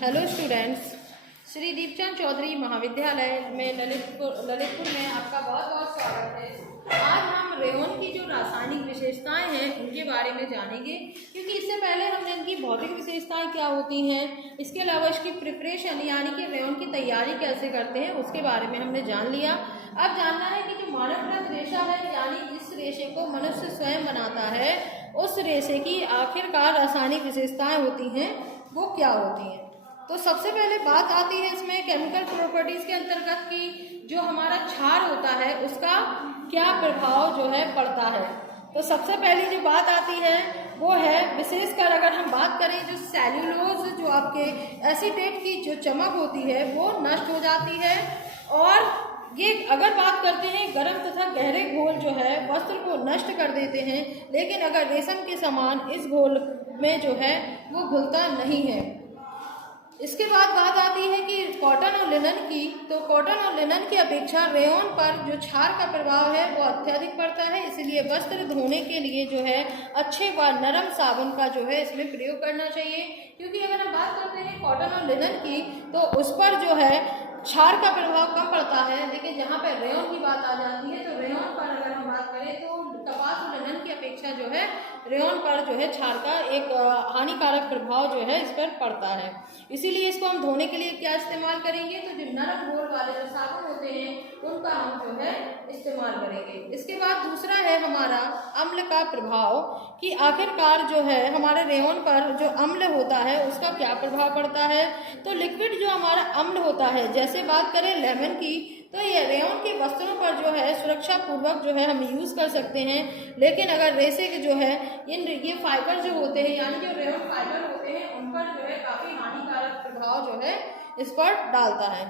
Hello students, Shri Deepchand Chaudhary महाविद्यालय में ललितपुर में आपका बहुत बहुत स्वागत है। आज हम रेयॉन की जो रासायनिक विशेषताएं हैं उनके बारे में जानेंगे, क्योंकि इससे पहले हमने इनकी भौतिक विशेषताएं क्या होती हैं, इसके अलावा इसकी प्रिपरेशन यानी कि रेयॉन की तैयारी कैसे करते हैं उसके बारे में हमने जान लिया। अब जानना है कि जो मानवकृत रेशा है यानी जिस रेशे को मनुष्य स्वयं बनाता है उस रेशे की आखिरकार रासायनिक विशेषताएं होती हैं वो क्या होती हैं। तो सबसे पहले बात आती है इसमें केमिकल प्रॉपर्टीज के अंतर्गत कि जो हमारा क्षार होता है उसका क्या प्रभाव जो है पड़ता है। तो सबसे पहली जो बात आती है वो है, विशेषकर अगर हम बात करें जो सेल्यूलोज जो आपके एसीटेट की जो चमक होती है वो नष्ट हो जाती है। और ये अगर बात करते हैं गर्म तथा गहरे घोल जो है वस्त्र को नष्ट कर देते हैं, लेकिन अगर रेशम के समान इस घोल में जो है वो घुलता नहीं है। इसके बाद बात आती है कि कॉटन और लिनन की, तो कॉटन और लिनन की अपेक्षा रेयॉन पर जो क्षार का प्रभाव है वो अत्यधिक पड़ता है, इसलिए वस्त्र धोने के लिए जो है अच्छे व नरम साबुन का जो है इसमें प्रयोग करना चाहिए। क्योंकि अगर हम बात करते हैं कॉटन और लिनन की तो उस पर जो है क्षार का प्रभाव कम पड़ता है, लेकिन जहाँ पर रेयॉन की बात आ जाती है तो रेयॉन पर अगर हम बात करें तो कपास और लिनन की अपेक्षा जो है रेयॉन पर जो है क्षार का एक हानिकारक प्रभाव जो है इस पर पड़ता है। इसीलिए इसको हम धोने के लिए क्या इस्तेमाल करेंगे, तो जो नरम घोल वाले जो साबुन होते हैं उनका हम जो है इस्तेमाल करेंगे। इसके बाद दूसरा है हमारा अम्ल का प्रभाव, कि आखिरकार जो है हमारे रेयॉन पर जो अम्ल होता है उसका क्या प्रभाव पड़ता है। तो लिक्विड जो हमारा अम्ल होता है, जैसे बात करें लेमन की, तो ये रेयॉन के वस्त्रों पर जो है सुरक्षा पूर्वक जो है हम यूज़ कर सकते हैं, लेकिन अगर रेशे के जो है ये फाइबर जो होते हैं यानी जो रेयॉन फाइबर होते हैं उन पर जो है काफ़ी हानिकारक प्रभाव जो है इस पर डालता है।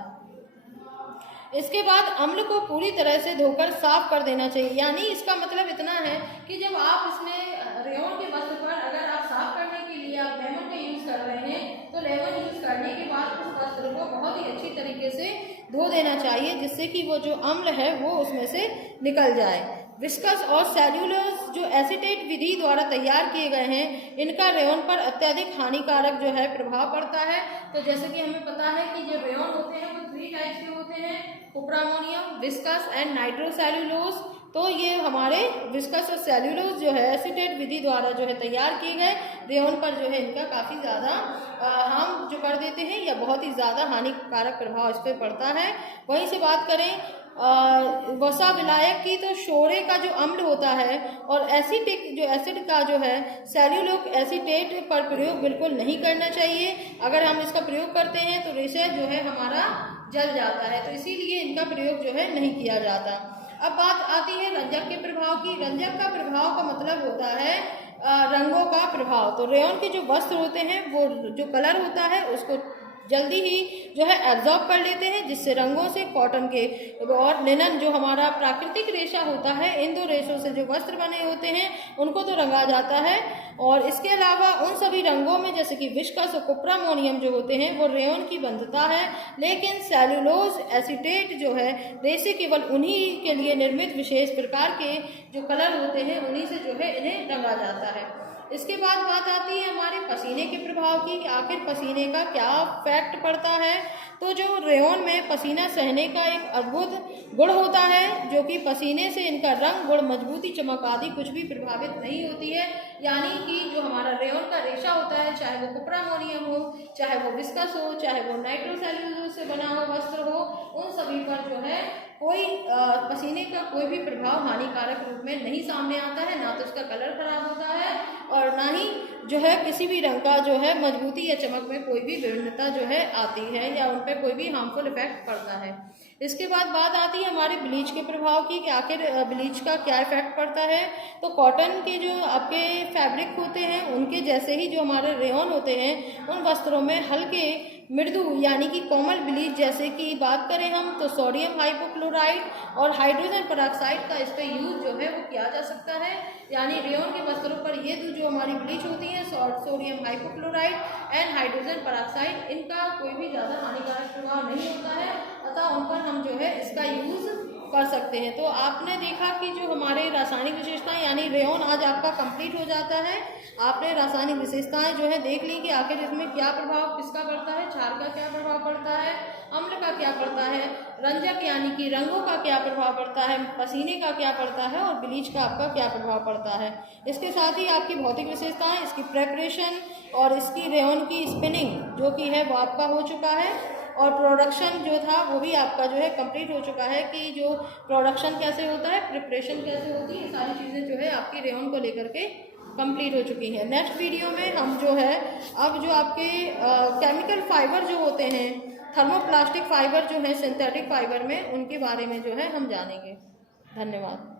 इसके बाद अम्ल को पूरी तरह से धोकर साफ कर देना चाहिए, यानी इसका मतलब इतना है कि जब आप इसमें रेयॉन के वस्त्र पर अगर आप साफ करने के लिए आप लेमन का यूज़ कर रहे हैं तो लेमन यूज़ करने के बाद उस वस्त्र को बहुत ही अच्छी तरीके से धो देना चाहिए, जिससे कि वो जो अम्ल है वो उसमें से निकल जाए। विस्कस और सेल्यूलोज जो एसीटेट विधि द्वारा तैयार किए गए हैं इनका रेयॉन पर अत्यधिक हानिकारक जो है प्रभाव पड़ता है। तो जैसे कि हमें पता है कि जो रेयॉन होते हैं वो 3 टाइप्स के होते हैं, कुप्रामोनियम, विस्कस एंड नाइट्रोसेल्यूलोज। तो ये हमारे विस्कस और सेल्यूलोज जो है एसीटेट विधि द्वारा जो है तैयार किए गए रेयॉन पर जो है इनका काफ़ी ज़्यादा हम जो कर देते हैं या बहुत ही ज़्यादा हानिकारक प्रभाव इस पर पड़ता है। वहीं से बात करें वसा विलायक की, तो शोरे का जो अम्ल होता है और एसिटिक जो एसिड का जो है सेल्यूलोक एसीटेट पर प्रयोग बिल्कुल नहीं करना चाहिए। अगर हम इसका प्रयोग करते हैं तो रेशा जो है हमारा जल जाता है, तो इसीलिए इनका प्रयोग जो है नहीं किया जाता। अब बात आती है रंजक के प्रभाव की। रंजक का प्रभाव का मतलब होता है रंगों का प्रभाव। तो रेयॉन के जो वस्त्र होते हैं वो जो कलर होता है उसको जल्दी ही जो है एब्जॉर्ब कर लेते हैं, जिससे रंगों से कॉटन के और लिनन जो हमारा प्राकृतिक रेशा होता है, इन दो रेशों से जो वस्त्र बने होते हैं उनको तो रंगा जाता है। और इसके अलावा उन सभी रंगों में जैसे कि विस्कस और कुप्रामोनियम जो होते हैं वो रेयॉन की बंधता है, लेकिन सेल्यूलोज एसीटेट जो है रेशे केवल उन्हीं के लिए निर्मित विशेष प्रकार के जो कलर होते हैं उन्हीं से जो है इन्हें रंगा जाता है। इसके बाद बात आती है हमारे पसीने के प्रभाव की, आखिर पसीने का क्या फैक्ट पड़ता है। तो जो रेयॉन में पसीना सहने का एक अद्भुत गुण होता है, जो कि पसीने से इनका रंग, गुण, मजबूती, चमक आदि कुछ भी प्रभावित नहीं होती है। यानी कि जो हमारा रेयॉन का रेशा होता है, चाहे वो कुप्रामोनियम हो, चाहे वो विस्कस हो, चाहे वो नाइट्रोसेल्यूलोज से बना हो वस्त्र हो, उन सभी पर जो है कोई पसीने का कोई भी प्रभाव हानिकारक रूप में नहीं सामने आता है। ना तो उसका कलर खराब होता है और ना ही जो है किसी भी रंग का जो है मजबूती या चमक में कोई भी विभिन्नता जो है आती है या उन पर कोई भी हार्मफुल इफेक्ट पड़ता है। इसके बाद बात आती है हमारे ब्लीच के प्रभाव की, कि आखिर ब्लीच का क्या इफेक्ट पड़ता है। तो कॉटन के जो आपके फैब्रिक होते हैं उनके जैसे ही जो हमारे रेयॉन होते हैं उन वस्त्रों में हल्के मृदु यानी कि कोमल ब्लीच, जैसे कि बात करें हम तो सोडियम हाइपोक्लोराइड और हाइड्रोजन पेरोक्साइड का इस पर यूज जो है वो किया जा सकता है। यानी रेयॉन के वस्त्रों पर ये जो हमारी ब्लीच होती है sodium hypochlorite and hydrogen peroxide, इनका कोई भी ज़्यादा हानिकारक प्रभाव नहीं होता है, अतः उन पर हम जो है इसका यूज़ कर सकते हैं। तो आपने देखा कि जो हमारे रासायनिक विशेषताएं यानी रेयॉन आज आपका कंप्लीट हो जाता है। आपने रासायनिक विशेषताएं जो है देख ली कि आखिर इसमें क्या प्रभाव किसका पड़ता है, क्षार का क्या प्रभाव पड़ता है, अम्ल का क्या पड़ता है, रंजक यानी कि रंगों का क्या प्रभाव पड़ता है, पसीने का क्या पड़ता है और ब्लीच का आपका क्या प्रभाव पड़ता है। इसके साथ ही आपकी भौतिक विशेषताएं, इसकी प्रेपरेशन और इसकी रेयॉन की स्पिनिंग जो कि है वो आपका हो चुका है और प्रोडक्शन जो था वो भी आपका जो है कंप्लीट हो चुका है कि जो प्रोडक्शन कैसे होता है, प्रिपरेशन कैसे होती है, ये सारी चीज़ें जो है आपकी रेयॉन को लेकर के कंप्लीट हो चुकी हैं। नेक्स्ट वीडियो में हम जो है अब जो आपके केमिकल फाइबर जो होते हैं, थर्मोप्लास्टिक फाइबर जो है सिंथेटिक फाइबर में, उनके बारे में जो है हम जानेंगे। धन्यवाद।